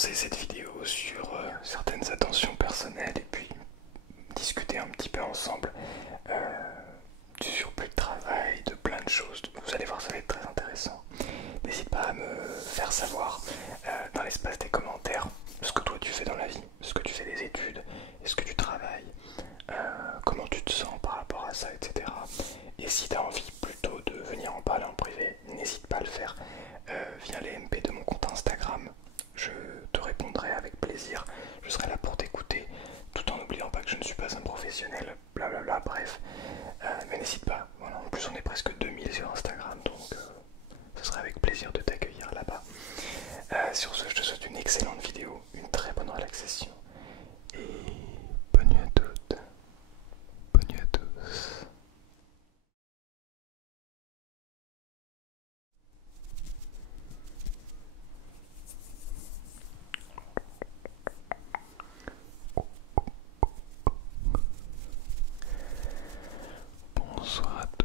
commencer cette vidéo sur certaines attentions personnelles et puis discuter un petit peu ensemble du surplus de travail, de plein de choses. Vous allez voir, ça va être très intéressant. N'hésite pas à me faire savoir dans l'espace des commentaires ce que toi tu fais dans la vie, ce que tu fais des études, est-ce que tu travailles, comment tu te sens par rapport à ça, etc. Et si tu as envie plutôt de venir en parler en privé, n'hésite pas à le faire via les MP de mon compte Instagram. Je te répondrai avec plaisir, je serai là pour t'écouter, tout en n'oubliant pas que je ne suis pas un professionnel, blablabla, bref. Mais n'hésite pas, voilà, en plus on est presque 2000 sur Instagram, donc ce serait avec plaisir de t'accueillir là-bas. Sur ce, je te souhaite une excellente vidéo, une très bonne relaxation, et bonne nuit à toutes, bonne nuit à tous. Bonsoir à toutes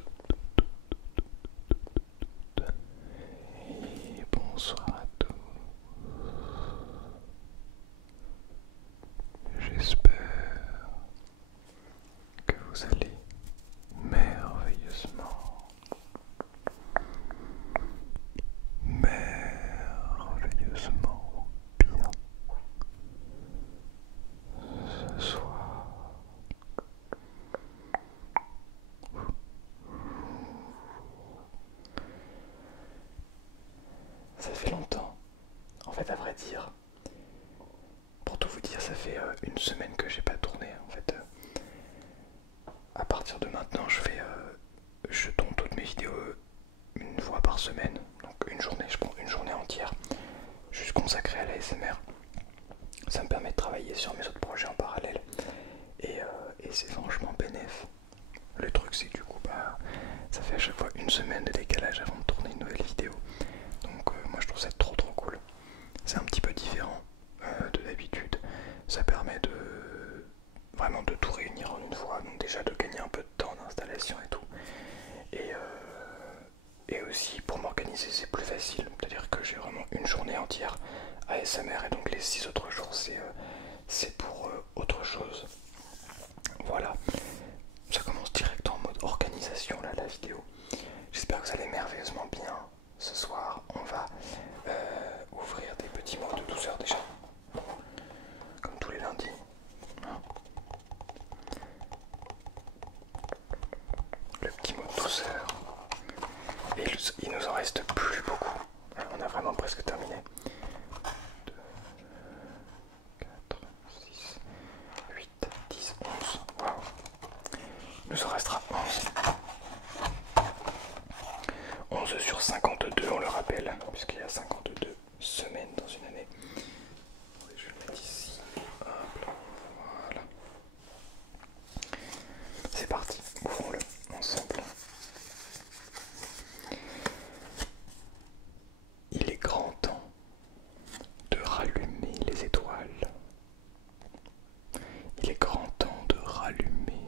et bonsoir à tous. J'espère que vous allez merveilleusement, merveilleusement bien ce soir. Ça fait longtemps, en fait, à vrai dire. Pour tout vous dire, ça fait une semaine que j'ai pas tourné. En fait, à partir de maintenant, je tourne toutes mes vidéos une fois par semaine. Donc une journée, je prends une journée entière, juste consacrée à la l'ASMR. Ça me permet de travailler sur mes autres projets en parallèle. Et c'est franchement bénéf. Le truc, c'est que du coup, bah, ça fait à chaque fois une semaine de décalage avant de tourner une nouvelle vidéo. Donc moi, je trouve ça trop cool. C'est un petit peu différent de d'habitude. Ça permet de vraiment de tout réunir en une fois, donc déjà de gagner un peu de temps d'installation et tout. Et aussi pour m'organiser c'est plus facile, c'est-à-dire que j'ai vraiment une journée entière ASMR et donc les 6 autres jours c'est pour autre chose. Voilà, ça commence direct en mode organisation là la vidéo. J'espère que ça allait merveilleusement bien. Ce soir on va ouvrir des petits mots de douceur déjà, comme tous les lundis. Hein, le petit mot de douceur. Et il nous en reste plus beaucoup. On a vraiment presque terminé. 2, 4, 6, 8, 10, 11. Waouh. Il nous en restera 11. 11 sur 52, on le rappelle, puisqu'il y a 52 semaines dans une année. Je vais le mettre ici. Hop là. Voilà. C'est parti, ouvrons-le ensemble. Il est grand temps de rallumer les étoiles. Il est grand temps de rallumer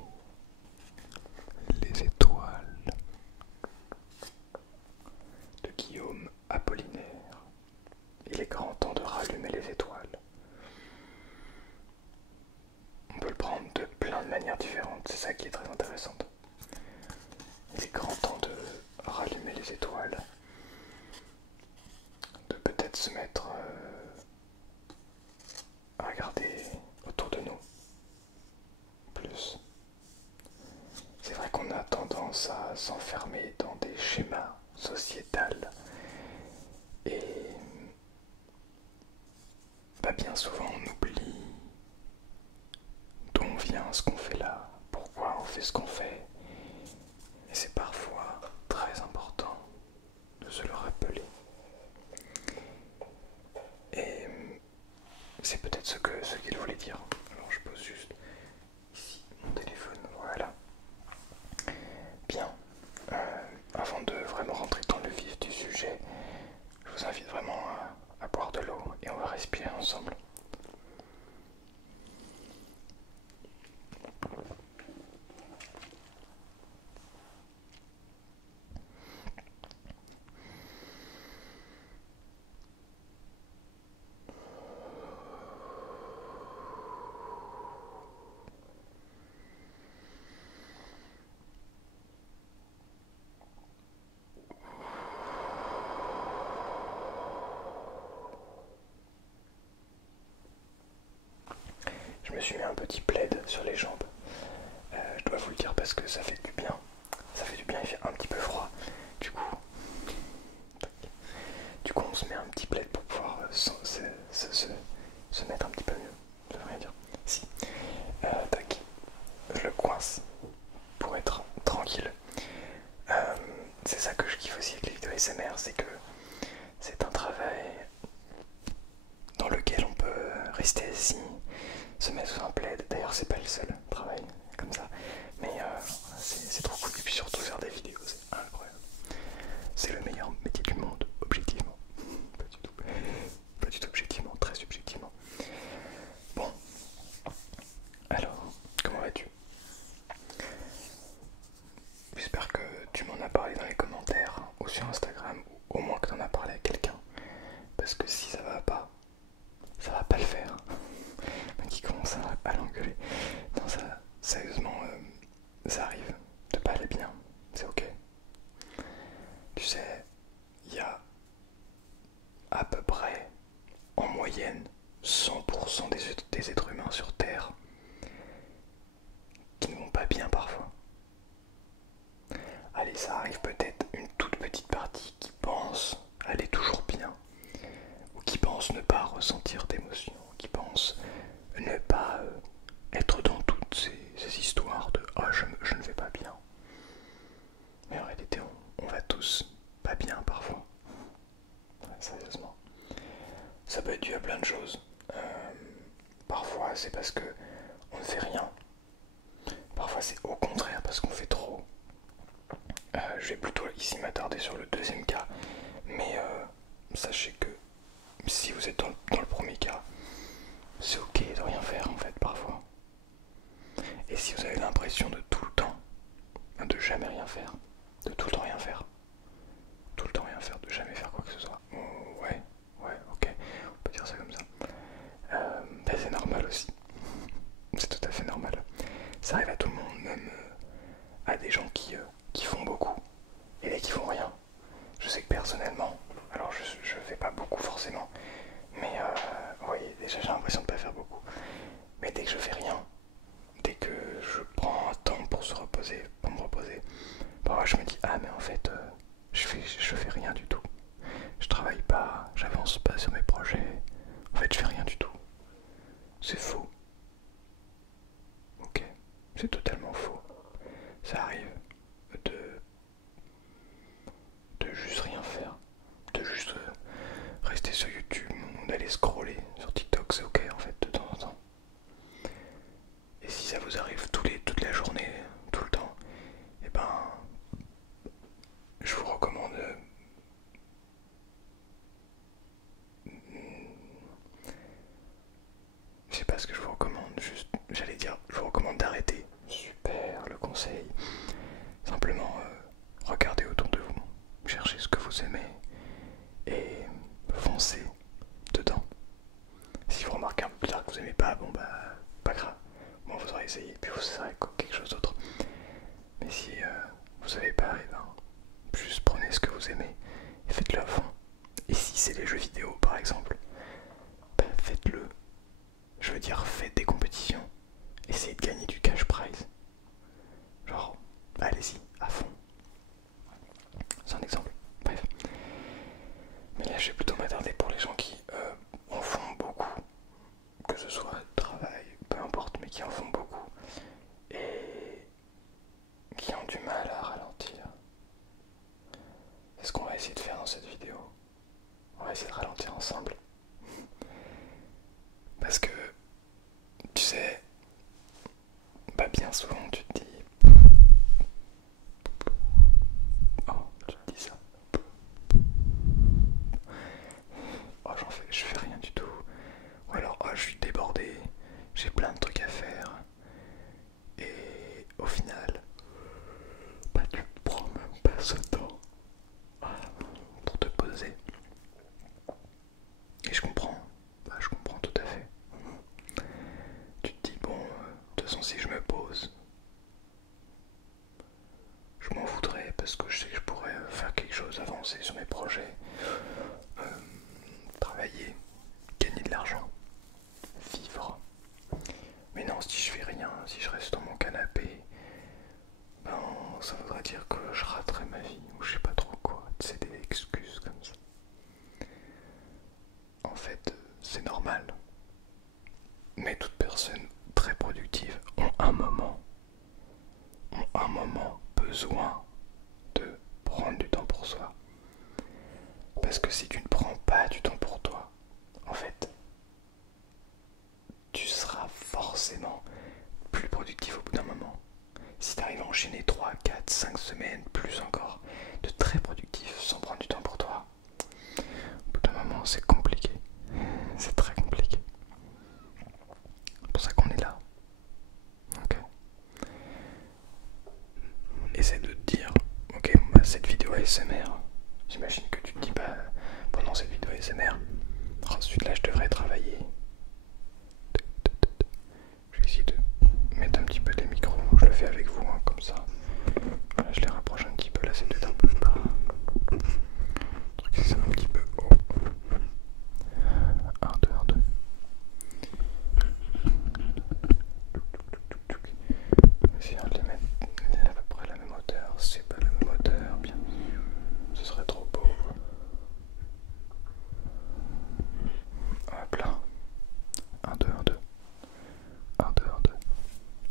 les étoiles. De Guillaume Apollinaire. Il est grand temps de rallumer les étoiles. On peut le prendre de plein de manières différentes, c'est ça qui est très intéressant. Il est grand temps de rallumer les étoiles. De peut-être se mettre à regarder autour de nous plus. C'est vrai qu'on a tendance à s'enfermer dans des schémas sociétals et bah, bien souvent on oublie d'où on vient, ce qu'on fait là, pourquoi on fait ce qu'on fait, et c'est parfois très important de se le rappeler. Et c'est peut-être ce qu'il voulait dire. Alors je pose juste ici mon téléphone, voilà. Bien, avant de vraiment rentrer dans le vif du sujet, je vous invite vraiment à boire de l'eau et on va respirer ensemble. suis mis un petit plaid sur les jambes. Je dois vous le dire parce que ça fait du bien. Ça fait du bien, il fait un petit peu froid. Du coup, on se met un petit plaid pour pouvoir se mettre un petit peu mieux. Ça veut rien dire. Si. Tac. Je le coince pour être tranquille. C'est ça que je kiffe aussi avec les vidéos SMR, c'est que c'est un travail dans lequel on peut rester assis, se mettre sous un plaid. D'ailleurs, c'est pas le seul travail comme ça, mais c'est trop cool. Et puis surtout faire des vidéos, c'est incroyable. C'est le meilleur métier du monde, objectivement. Pas du tout. Pas du tout objectivement, très subjectivement. Bon, alors, comment vas-tu? J'espère que tu m'en as parlé dans les commentaires ou sur Instagram, ou au moins que tu en as parlé à quelqu'un. Parce que si ça va pas le faire. Mais qui commence à l'engueuler. Non, ça, sérieusement, ça arrive de pas aller bien. C'est ok. Tu sais, il y a à peu près, en moyenne, 100% des êtres humains sur Terre qui ne vont pas bien parfois. Allez, ça arrive peut-être une toute petite partie qui pense aller toujours bien, ou qui pense ne pas ressentir d'émotions, qui pense ne pas être dans toutes ces histoires de «Ah, je ne vais pas bien». Mais en réalité, on va tous pas bien parfois. Ouais, sérieusement. Ça peut être dû à plein de choses. Parfois, c'est parce que on ne fait rien. Parfois, c'est au contraire parce qu'on fait trop. Je vais plutôt ici m'attarder sur le deuxième cas, mais sachez que si vous êtes dans le premier cas, c'est ok de rien faire en fait parfois. Et si vous avez l'impression de tout le temps, de jamais rien faire, de tout le temps rien faire, tout le temps rien faire, de jamais faire quoi que ce soit, ouais, ok, on peut dire ça comme ça, ben c'est normal aussi, c'est tout à fait normal. Ça arrive à tout le monde, même à des gens qui font beaucoup et des qui font rien. Je sais que personnellement, alors je fais pas beaucoup forcément, mais oui, déjà j'ai l'impression de pas faire beaucoup. Mais dès que je fais rien, dès que je prends un temps pour se reposer, pour me reposer, parfois je me dis ah mais en fait je fais rien du tout. Je travaille pas, j'avance pas sur mes projets. En fait je fais rien du tout. C'est faux. Ok, c'est totalement faux. Ça arrive de juste rien faire, de juste rester sur YouTube ou d'aller scroller sur TikTok, c'est ok en fait de temps en temps. Et si ça vous arrive toute la journée, tout le temps, et ben je vous recommande je sais pas ce que je vous recommande, juste j'allais dire je vous recommande d'arrêter. Super le conseil. Simplement regardez autour de vous, cherchez ce que vous aimez et foncez dedans. Si vous remarquez un peu plus tard que vous aimez pas, bon bah pas grave. Bon vous aurez essayé puis vous saurez quelque chose d'autre. Mais si vous savez pas, et ben juste prenez ce que vous aimez et faites-le à fond. Et si c'est les jeux vidéo par exemple, ben faites-le. Je veux dire faites des compétitions. Essayez de gagner du cash prize. Genre, allez-y, à fond. C'est un exemple. Bref. Mais là, je vais plutôt m'attarder pour les gens qui en font beaucoup. Que ce soit travail, peu importe, mais qui en font beaucoup. Et qui ont du mal à ralentir. C'est ce qu'on va essayer de faire dans cette vidéo. On va essayer de ralentir ensemble. Parce que, tu sais, pas bien souvent tu te dis... Oh, tu te dis ça. Oh, je fais rien du tout. Ou alors, oh, je suis débordé, j'ai plein de trucs à faire. Et au final, bah tu prends même pas ce temps pour te poser. Et je comprends, je comprends tout à fait. Tu te dis, bon, de toute façon, si je me pose, normal. Mais toute personne très productive ont un moment besoin de prendre du temps pour soi. Parce que si tu ne prends pas du temps pour toi, en fait, tu seras forcément plus productif au bout d'un moment. Si tu arrives à enchaîner 3, 4, 5 semaines, plus encore, de très productif sans prendre du temps pour toi, au bout d'un moment c'est compliqué. C'est très compliqué. C'est pour ça qu'on est là. Ok. Essaie de te dire, ok, bah, cette vidéo ASMR, j'imagine que tu te dis pas pendant cette vidéo ASMR, ensuite là je devrais travailler. Je vais essayer de mettre un petit peu les micros, je le fais avec vous, hein, comme ça. Voilà, je les rapproche un petit peu, là c'est peut-être un peu bas. Le truc c'est un petit peu haut. 1, 2, 1, 2. Essayons de les mettre à peu près à la même hauteur. C'est pas la même hauteur, bien sûr. Ce serait trop beau. Hop là. 1, 2, 1, 2. 1, 2, 1, 2.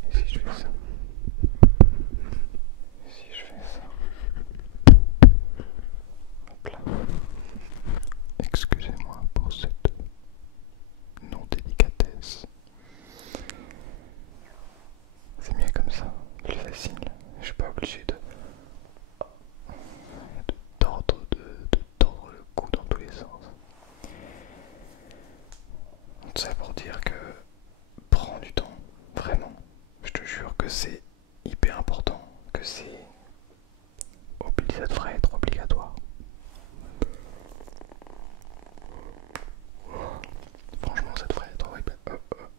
Et si je fais ça? Et si je fais ça? Hop là. Excusez-moi pour cette non-délicatesse. C'est mieux comme ça, plus facile. Je suis pas obligé de tordre, de tordre le cou dans tous les sens. Tout ça pour dire que prends du temps, vraiment. Je te jure que c'est hyper important, que ça devrait être obligatoire. Franchement, ça devrait être horrible.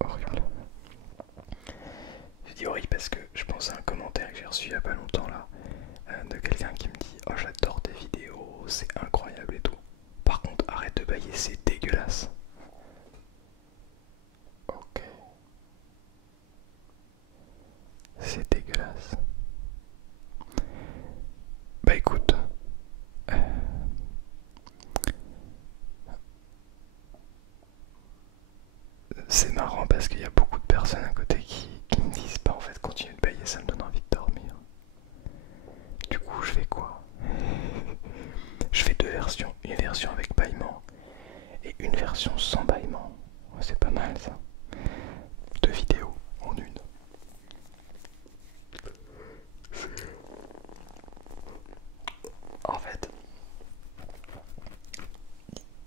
Horrible. Je dis horrible parce que je pense à un commentaire que j'ai reçu il y a pas longtemps là, de quelqu'un qui me dit « Oh, j'adore tes vidéos, c'est incroyable et tout. Par contre, arrête de bailler, c'est dégueulasse. » Ok. C'est dégueulasse. Bah écoute, c'est marrant parce qu'il y a beaucoup de personnes à côté qui me disent bah en fait continue de bailler, ça me donne envie de dormir. Du coup je fais quoi? Je fais deux versions, une version avec bâillement et une version sans bâillement. C'est pas mal ça. Deux vidéos en une. En fait,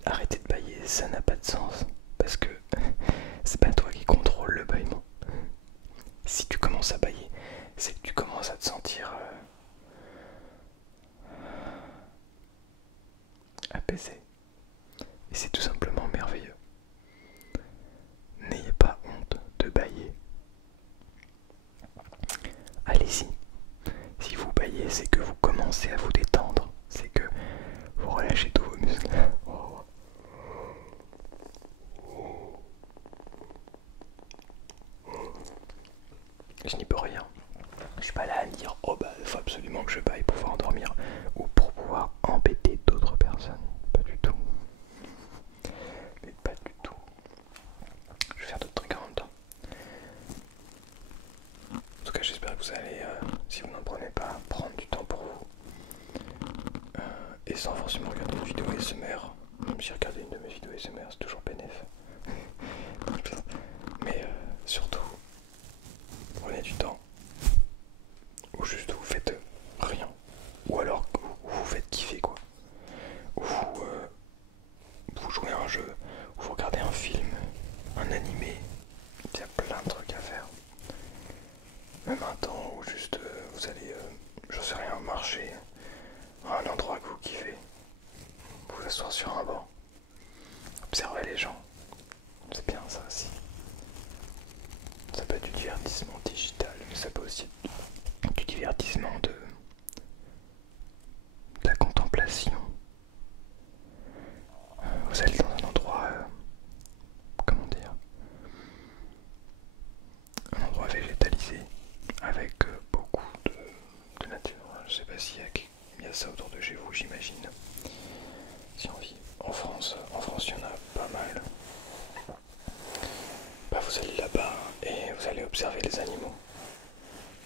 arrêter de bâiller, ça n'a pas de sens. Parce que c'est pas toi qui contrôle le bâillement. Si tu commences à bâiller, c'est que tu commences à te sentir apaisé. Et c'est tout simplement merveilleux. N'ayez pas honte de bâiller. Allez-y. Si vous bâillez, c'est que vous commencez à vous détendre. C'est que vous relâchez tous vos muscles. Je n'y peux rien. Je suis pas là à dire oh bah il faut absolument que je baille pour pouvoir endormir ou pour pouvoir embêter d'autres personnes. Pas du tout. Mais pas du tout. Je vais faire d'autres trucs en même temps. En tout cas j'espère que vous allez, si vous n'en prenez pas, prendre du temps pour vous. Et sans forcément regarder une vidéo ASMR. Même si regarder une de mes vidéos ASMR c'est toujours bénéf. Mais surtout, prenez du temps. Ou juste vous faites rien. Ou alors vous faites kiffer quoi. Ou vous jouez à un jeu, ou vous regardez un film, un animé. Il y a plein de trucs à faire. Même un temps où juste vous allez, je sais rien, marcher à un endroit que vous kiffez. Vous asseoir sur un banc. Observez les gens. des animaux.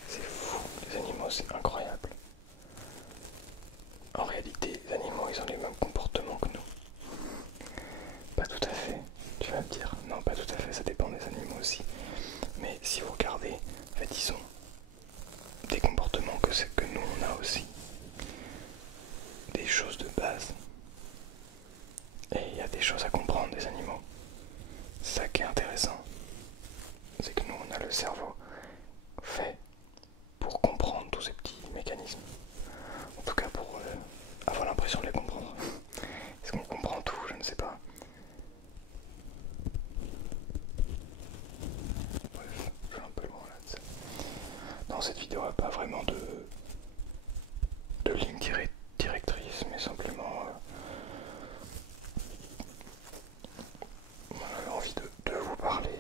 C'est fou, les animaux c'est incroyable. En réalité, les animaux ils ont les mêmes comportements que nous. Pas tout à fait, tu vas me dire. Non, pas tout à fait, ça dépend des animaux aussi. Mais si vous regardez, en fait ils ont des comportements que nous on a aussi. Des choses de base. Et il y a des choses à comprendre des animaux. C'est ça qui est intéressant. C'est que nous on a le cerveau fait pour comprendre tous ces petits mécanismes. En tout cas pour avoir l'impression de les comprendre. Est-ce qu'on comprend tout? Je ne sais pas. Bref, je suis un peu loin là. Dans cette vidéo, il n'y a pas vraiment de ligne directrice, mais simplement j'avais envie de vous parler.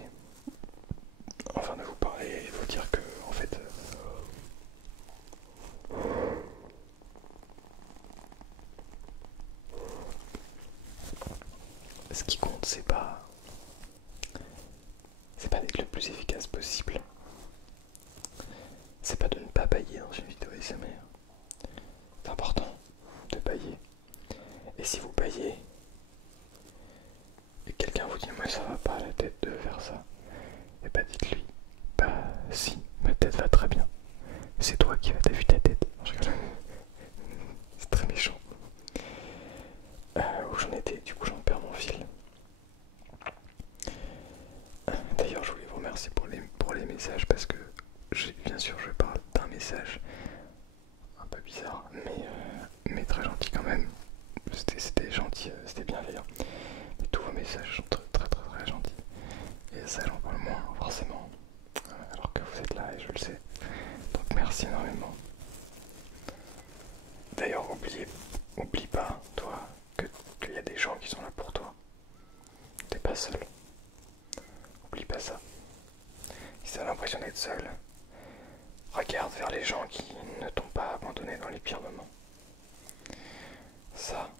Enfin de vous parler et de vous dire que en fait ce qui compte c'est pas d'être le plus efficace possible. C'est pas de ne pas bailler dans une vidéo ASMR. C'est important de bailler. Et si vous baillez et quelqu'un vous dit mais ça va pas à la tête de faire ça, et bah dites-lui bah si, ma tête va très bien. C'est toi qui vas t'as vu ta tête. C'est très méchant. Où j'en étais, du coup j'en perds mon fil. D'ailleurs je voulais vous remercier pour les messages parce que bien sûr je parle d'un message un peu bizarre mais très gentil quand même. C'était gentil, c'était bienveillant. Mais tous vos messages sont très gentils. Et ça j'en parle moins forcément. Alors que vous êtes là et je le sais. Donc merci énormément. D'ailleurs oublie pas toi qu'il y a des gens qui sont là pour toi. T'es pas seul. Oublie pas ça. Si t'as l'impression d'être seul, regarde vers les gens qui ne t'ont pas abandonné dans les pires moments. Ça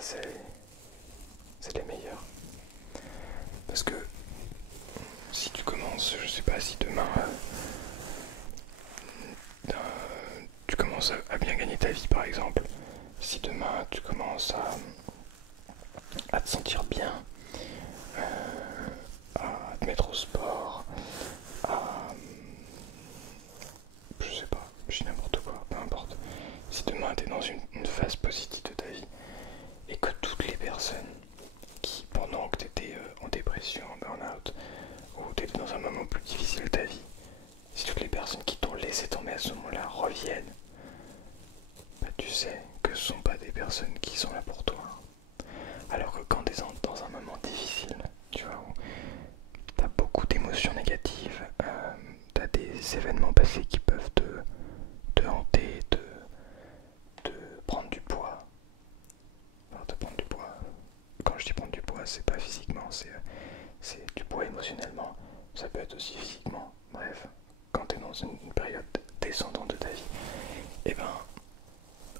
c'est les meilleurs. Parce que si tu commences, je sais pas si demain tu commences à bien gagner ta vie par exemple, si demain tu commences à te sentir bien, à te mettre au sport, je sais pas, je dis n'importe quoi, peu importe. Si demain tu es dans une phase positive de ta vie et que toutes les personnes qui, pendant que tu étais en dépression, en burn-out, ou tu étais dans un moment plus difficile de ta vie, si toutes les personnes qui t'ont laissé tomber à ce moment-là reviennent, bah tu sais que ce sont pas des personnes qui sont là pour toi. Alors que quand tu es dans un moment difficile, tu vois, où tu as beaucoup d'émotions négatives, tu as des événements passés qui peuvent te hanter, te prendre du poids. Enfin, te prendre du poids. Quand je dis prendre du poids, c'est pas physiquement, c'est du poids émotionnellement. Ça peut être aussi physiquement. Bref, quand tu es dans une période descendante de ta vie, et ben,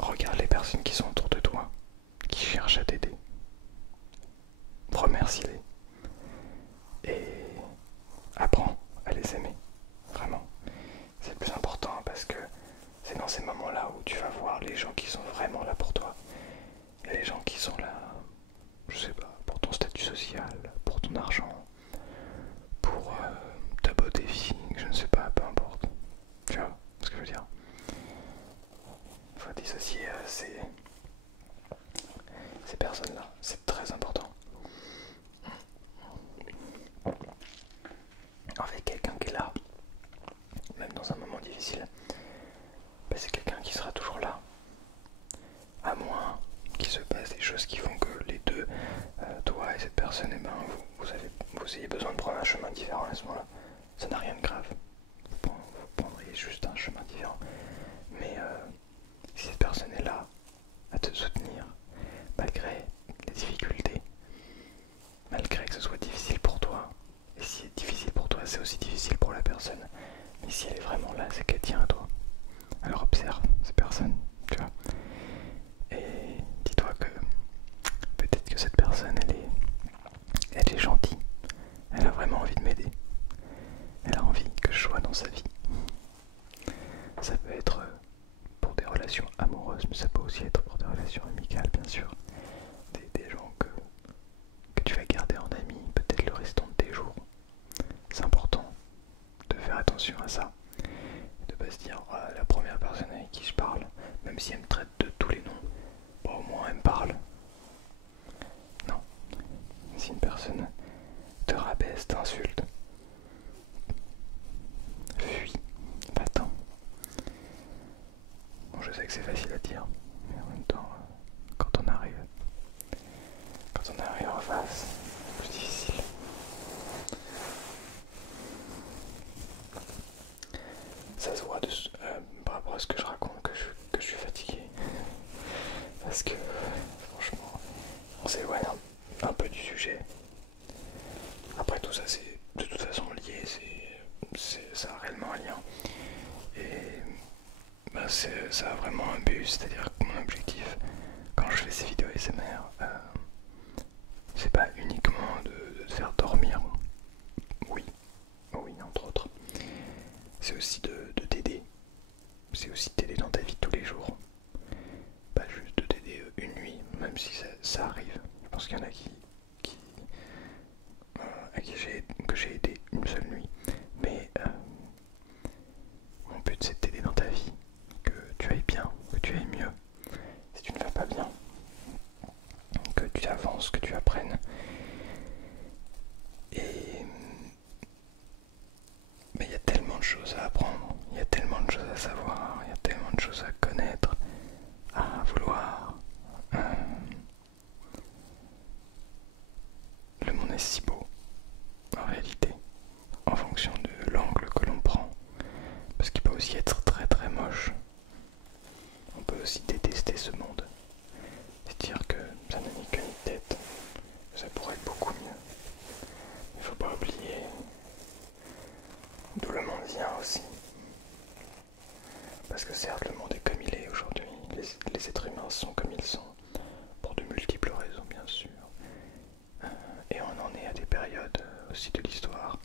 regarde les personnes qui sont autour de toi, qui cherchent à t'aider. Remercie-les. Et apprends à les aimer. Vraiment. C'est le plus important parce que c'est dans ces moments-là où tu vas voir les gens qui sont vraiment là pour toi. Et les gens qui sont là, je sais pas, pour ton statut social, pour ton argent, pour ta beauté physique, je ne sais pas, peu importe. Tu vois ce que je veux dire? Il faut dissocier ces personnes-là, c'est très important. En fait, quelqu'un qui est là, même dans un moment difficile, bah, c'est quelqu'un qui sera toujours là. À moins qu'il se passe des choses qui font que les deux, toi et cette personne, eh ben, vous ayez besoin de prendre un chemin différent à ce moment-là. Ça n'a rien de grave. Vous prendriez juste un chemin différent. Mais si cette personne est là à te soutenir, malgré les difficultés, malgré que ce soit difficile pour toi, et si c'est difficile pour toi, c'est aussi difficile pour la personne. Mais si elle est vraiment là, c'est qu'elle tient à toi. Alors observe ces personnes, tu vois. Et dis-toi que peut-être que cette personne, elle est gentille. Elle a vraiment même si elle me traite de tous les noms, bon, au moins elle me parle. Non, si une personne te rabaisse, t'insulte, fuis, va-t'en. Bon, je sais que c'est facile à dire, mais en même temps, quand on arrive en face, c'est plus difficile. Ça se voit par rapport à ce que je raconte que je suis fatigué. Parce que franchement, on s'éloigne un peu du sujet. Après tout ça c'est de toute façon lié, ça a réellement un lien. Et bah, ça a vraiment un but, c'est-à-dire que mon objectif quand je fais ces vidéos ASMR, c'est pas uniquement de te faire dormir. Oui, oui, entre autres. C'est aussi de t'aider. C'est aussi de t'aider dans ta vie de tous les jours. Pas juste de t'aider une nuit, même si ça arrive. Je pense qu'il y en a à qui j'ai aidé une seule nuit. Mais mon but c'est de t'aider dans ta vie. Que tu ailles bien, que tu ailles mieux. Si tu ne vas pas bien, que tu avances, que tu apprennes. Et mais il y a tellement de choses à apprendre, il y a tellement de choses à savoir, il y a tellement de choses à connaître, à vouloir. Le monde est si beau, en réalité, en fonction de l'angle que l'on prend. Parce qu'il peut aussi être très très moche. On peut aussi détester ce monde. C'est dire que ça n'a ni queue ni tête. Ça pourrait être beaucoup mieux. Il faut pas oublier d'où le monde vient aussi. Parce que certes, le monde est comme il est aujourd'hui. Les êtres humains sont comme ils sont. Pour de multiples raisons, bien sûr. Et on en est à des périodes aussi de l'histoire.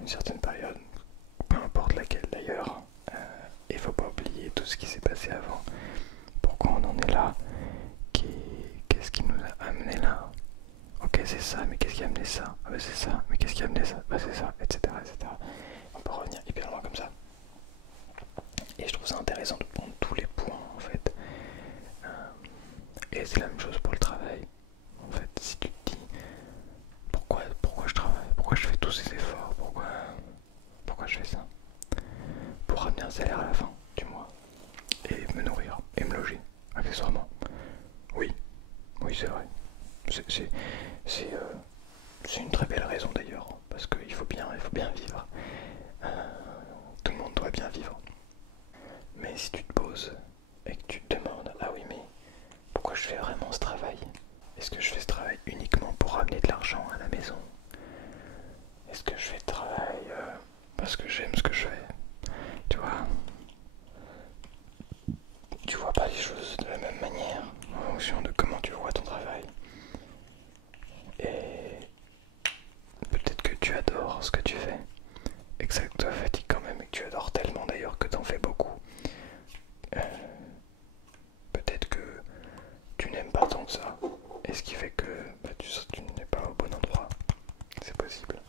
Une certaine période, peu importe laquelle d'ailleurs. Il faut pas oublier tout ce qui s'est passé avant. Pourquoi on en est là? Qu'est-ce qui nous a amené là? Ok, c'est ça, mais qu'est-ce qui a amené ça? Ah bah c'est ça, mais qu'est-ce qui a amené ça? Bah c'est ça, etc., etc. On peut revenir hyper loin comme ça. Et je trouve ça intéressant de prendre tous les points en fait. Et c'est la même chose pour le travail. En fait, si tu te dis pourquoi je travaille, pourquoi je fais tous ces efforts, pourquoi je fais ça? Pour ramener un salaire à la fin du mois. Et me nourrir, et me loger, accessoirement. Oui, oui c'est vrai. C'est une très belle raison d'ailleurs, parce qu'il faut bien vivre. Tout le monde doit bien vivre. Mais si tu te poses et que tu te demandes, ah oui mais pourquoi je fais vraiment ce travail? Est-ce que je fais ce travail uniquement pour ramener de l'argent à la maison? Est-ce que je fais le travail parce que j'aime ce que je fais? Tu vois pas les choses de la même manière en fonction de comment tu vois ton travail. Et peut-être que tu adores ce que tu fais et que ça te fatigue quand même et que tu adores tellement d'ailleurs que t'en fais beaucoup. Peut-être que tu n'aimes pas tant que ça et ce qui fait que tu n'es pas au bon endroit. C'est possible.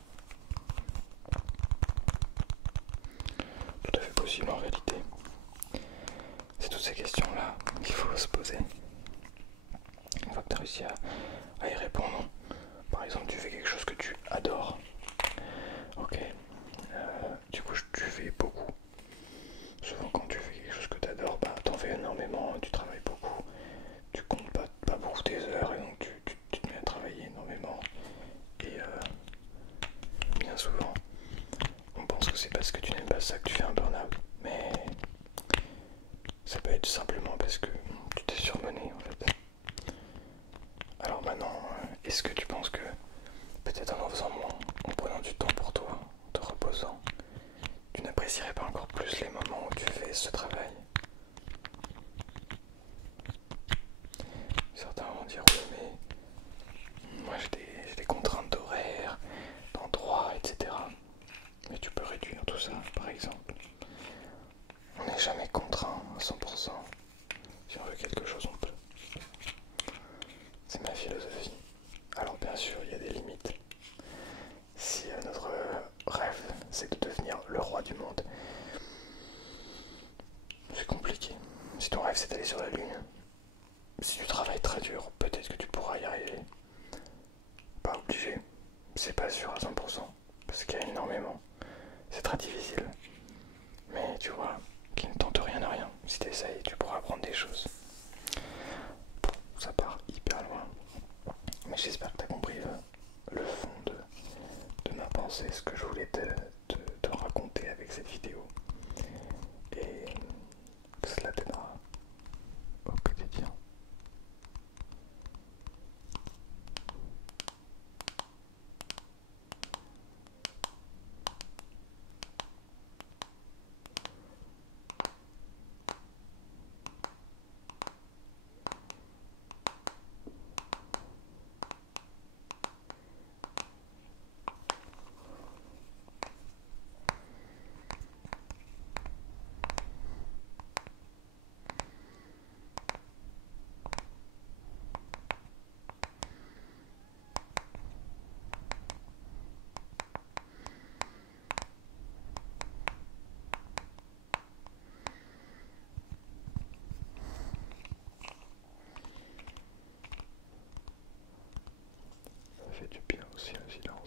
Tout à fait possible en réalité. C'est toutes ces questions-là qu'il faut se poser. Une fois que tu as réussi à y répondre, par exemple tu fais quelque chose que tu adores. Ok. Du coup tu fais beaucoup. Souvent quand tu fais quelque chose que tu adores, bah t'en fais énormément, tu travailles beaucoup. Tu comptes pas beaucoup tes heures et donc tu te mets à travailler énormément. Et bien souvent, on pense que c'est parce que tu n'aimes pas ça que tu fais un burn-out. Mais ça peut être simplement parce que tu t'es surmené en fait. Alors maintenant, est-ce que tu penses que peut-être en faisant moins, en prenant du temps pour toi, en te reposant, tu n'apprécierais pas encore plus les moments où tu fais ce travail? Certains vont dire oui mais moi j'ai des contraintes d'horaire, d'endroit, etc. Mais tu peux réduire tout ça par exemple. On n'est jamais contraint à 100%. Si on veut quelque chose on peut. C'est ma philosophie. Alors c'est pas sûr à 100%, parce qu'il y a énormément. C'est très difficile. Mais tu vois, qui ne tente rien à rien. Si tu essayes, tu pourras apprendre des choses. Ça part hyper loin. Mais j'espère que tu as compris le fond de ma pensée, ce que je voulais te raconter avec cette vidéo. Et cela t'aidera au quotidien. Ça fait du bien aussi le silence.